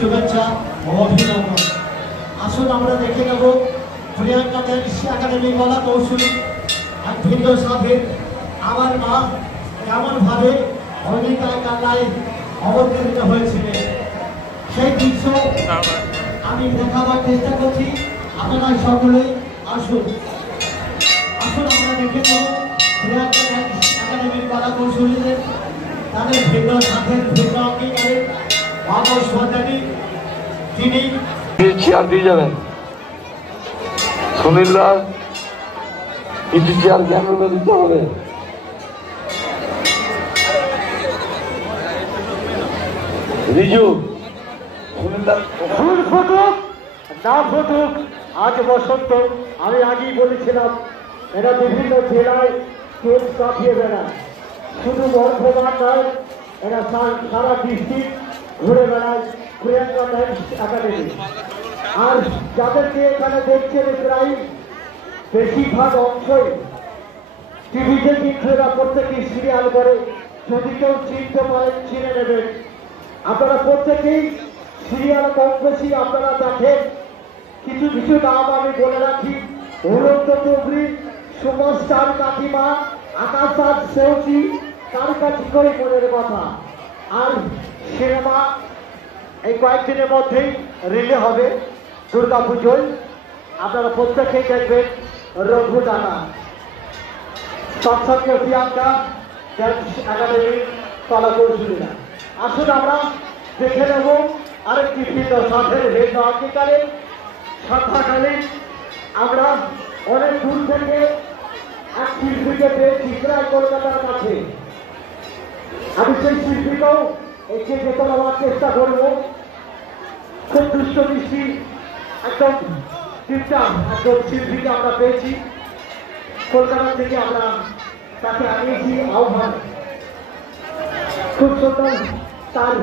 শুভেচ্ছা ও অভিনন্দন। আসুন আমরা দেখে নেব প্রিয়াঙ্কা ড্যান্স একাডেমি কলা কৌশলী এক ভিন্ন সাথের আমার মা কেমনভাবে ভূমিকায় কান্নায় অবতীর্ণ হয়েছিলেন সেই দৃশ্য আমি দেখাবার চেষ্টা করছি। আপনারা সকলেই আসুন আসুন আমরা দেখে নেব প্রিয়াঙ্কা ড্যান্স একাডেমির কলা কৌশলীদের তাদের ভিন্ন সাথের ভিন্ন অঙ্গীকারের বাবর সন্তানী তিনি চেয়ার দিয়ে যাবেন। সুনীল রাজ কিছু চেয়ার ক্যামেরা দিতে হবে। রিজু সুনীল রাজ ফুল ফুটুক না ফুটুক, আজ বসন্ত। আমি আগেই বলেছিলাম এরা বিভিন্ন জেলায় কেস কাটিয়ে বেড়ায়, শুধু বর্ধমান নয়, এরা সারা ডিস্ট্রিক্ট ঘুরে বেড়ায় প্রিয়াঙ্কা ড্যান্স একাডেমি। আর যাদেরকে এখানে দেখছেন প্রায় বেশিরভাগ অংশই টিভিতে কিন্তু এরা প্রত্যেকেই সিরিয়াল করে। যদি কেউ চিনতে পারেন চিনে নেবেন। আপনারা প্রত্যেকেই সিরিয়াল কম বেশি আপনারা দেখেন। কিছু কিছু নাম আমি বলে রাখি: উড়ন্ত ডুবরি, সুমস্টার কাকিমা, আকাশ সেউচি, তার কাছে করে মনের কথা। আর সিনেমা এই কয়েকদিনের মধ্যেই রিলে হবে দুর্গা পুজোয়। আপনারা প্রত্যেকেই দেখবেন রঘু দানা। সৎসঙ্গে প্রিয়াঙ্কা ড্যান্স একাডেমির কলা কৌশলীরা। আসুন আমরা দেখে নেব আরেকটি ভিন্ন সাথের ভিন্ন অঙ্গীকারে সন্ধ্যাকালে আমরা অনেক দূর থেকে এক শিল্পীকে পেয়েছি প্রায় কলকাতার কাছে। আমি সেই শিল্পীকেও একে যেতে নেওয়ার চেষ্টা করবো। খুব দুষ্ট দৃষ্টি একদম টিপটা একদম শিল্পীকে আমরা পেয়েছি কলকাতা থেকে। আমরা তাকে আনিয়েছি আহ্বান। খুব সুন্দর তার